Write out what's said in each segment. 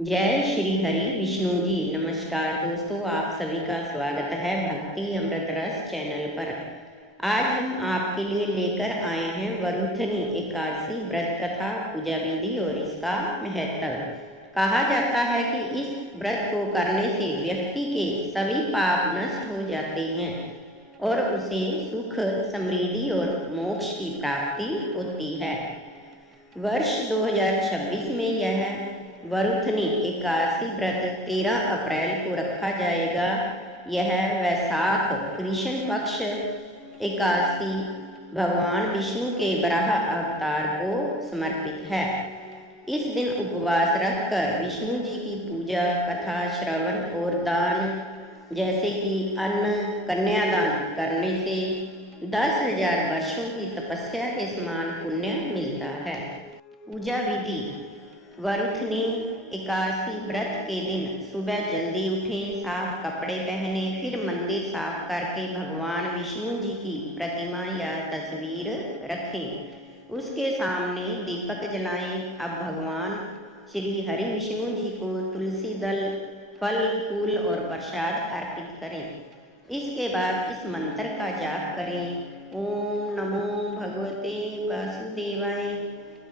जय श्री हरि विष्णु जी। नमस्कार दोस्तों, आप सभी का स्वागत है भक्ति अमृत रस चैनल पर। आज हम आपके लिए लेकर आए हैं वरुथनी एकादशी व्रत कथा, पूजा विधि और इसका महत्व। कहा जाता है कि इस व्रत को करने से व्यक्ति के सभी पाप नष्ट हो जाते हैं और उसे सुख, समृद्धि और मोक्ष की प्राप्ति होती है। वर्ष 2026 में यह वरुथनी एकादशी व्रत 13 अप्रैल को रखा जाएगा। यह वैशाख कृष्ण पक्ष एकादशी भगवान विष्णु के वराह अवतार को समर्पित है। इस दिन उपवास रखकर विष्णु जी की पूजा, कथा श्रवण और दान जैसे कि अन्न, कन्यादान करने से 10,000 वर्षों की तपस्या के समान पुण्य मिलता है। पूजा विधि। वरुथनी एकादशी व्रत के दिन सुबह जल्दी उठें, साफ कपड़े पहने, फिर मंदिर साफ करके भगवान विष्णु जी की प्रतिमा या तस्वीर रखें। उसके सामने दीपक जलाएं। अब भगवान श्री हरि विष्णु जी को तुलसी दल, फल, फूल और प्रसाद अर्पित करें। इसके बाद इस मंत्र का जाप करें, ओम नमो भगवते वासुदेवाय।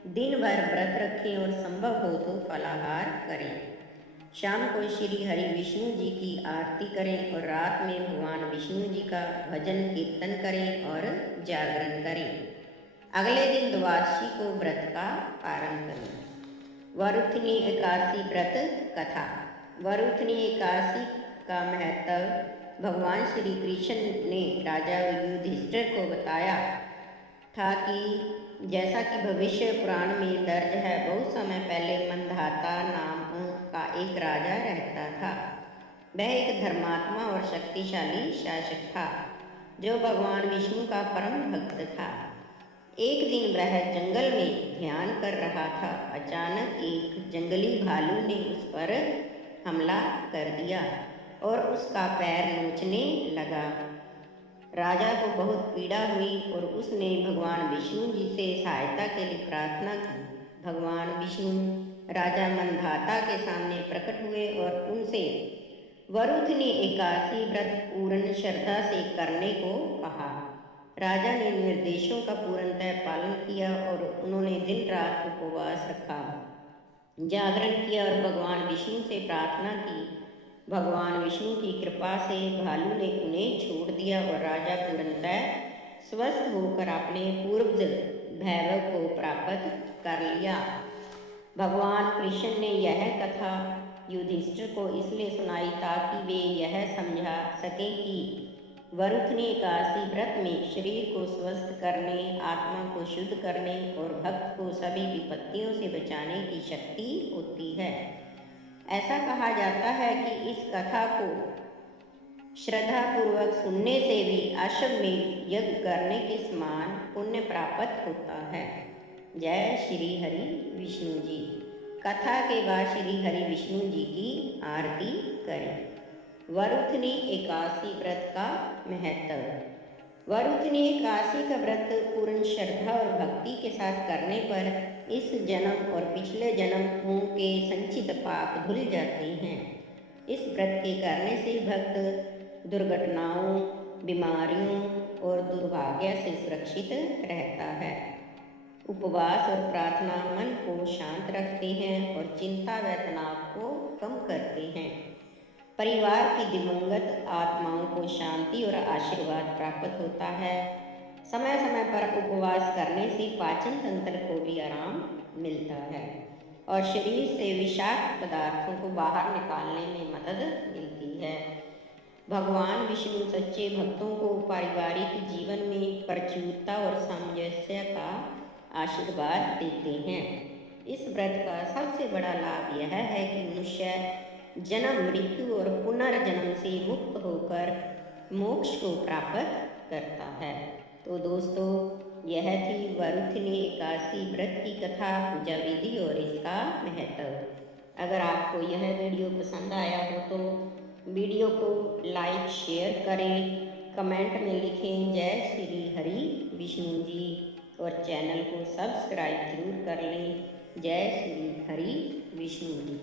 दिन भर व्रत रखें और संभव हो तो फलाहार करें। शाम को श्री हरि विष्णु जी की आरती करें और रात में भगवान विष्णु जी का भजन कीर्तन करें और जागरण करें। अगले दिन द्वादशी को व्रत का पारण करें। वरुथनी एकादशी व्रत कथा। वरुथनी एकादशी का महत्व भगवान श्री कृष्ण ने राजा युधिष्ठिर को बताया था कि जैसा कि भविष्य पुराण में दर्ज है, बहुत समय पहले मंधाता नाम का एक राजा रहता था। वह एक धर्मात्मा और शक्तिशाली शासक था जो भगवान विष्णु का परम भक्त था। एक दिन वह जंगल में ध्यान कर रहा था। अचानक एक जंगली भालू ने उस पर हमला कर दिया और उसका पैर नोचने लगा। राजा को बहुत पीड़ा हुई और उसने भगवान विष्णु जी से सहायता के लिए प्रार्थना की। भगवान विष्णु राजा मंधाता के सामने प्रकट हुए और उनसे वरुथनी एकादशी व्रत पूर्ण श्रद्धा से करने को कहा। राजा ने निर्देशों का पूर्णतः पालन किया और उन्होंने दिन रात उपवास रखा, जागरण किया और भगवान विष्णु से प्रार्थना की। भगवान विष्णु की कृपा से भालू ने उन्हें छोड़ दिया और राजा पूर्णतः स्वस्थ होकर अपने पूर्वज वैभव को प्राप्त कर लिया। भगवान कृष्ण ने यह कथा युधिष्ठिर को इसलिए सुनाई ताकि वे यह समझा सके कि वरुथनी एकादशी व्रत में शरीर को स्वस्थ करने, आत्मा को शुद्ध करने और भक्त को सभी विपत्तियों से बचाने की शक्ति होती है। ऐसा कहा जाता है कि इस कथा को श्रद्धापूर्वक सुनने से भी अश्वमेध यज्ञ करने के समान पुण्य प्राप्त होता है। जय श्री हरि विष्णु जी। कथा के बाद श्री हरि विष्णु जी की आरती करें। वरुथनी एकादशी व्रत का महत्व। वरुथनी एकादशी का व्रत पूर्ण श्रद्धा और भक्ति के साथ करने पर इस जन्म और पिछले जन्मों के संचित पाप धुल जाते हैं। इस व्रत के करने से भक्त दुर्घटनाओं, बीमारियों और दुर्भाग्य से सुरक्षित रहता है। उपवास और प्रार्थना मन को शांत रखते हैं और चिंता व तनाव को कम करते हैं। परिवार की दिवंगत आत्माओं को शांति और आशीर्वाद प्राप्त होता है। समय समय पर उपवास करने से पाचन तंत्र को भी आराम मिलता है और शरीर से विषाक्त पदार्थों को बाहर निकालने में मदद मिलती है। भगवान विष्णु सच्चे भक्तों को पारिवारिक जीवन में प्रचुरता और सामंजस्य का आशीर्वाद देते हैं। इस व्रत का सबसे बड़ा लाभ यह है कि मनुष्य जन्म, मृत्यु और पुनर्जन्म से मुक्त होकर मोक्ष को प्राप्त करता है। तो दोस्तों, यह थी वरुथनी एकादशी व्रत की कथा, पूजा विधि और इसका महत्व। अगर आपको यह वीडियो पसंद आया हो तो वीडियो को लाइक शेयर करें, कमेंट में लिखें जय श्री हरि विष्णु जी और चैनल को सब्सक्राइब जरूर कर लें। जय श्री हरि विष्णु जी।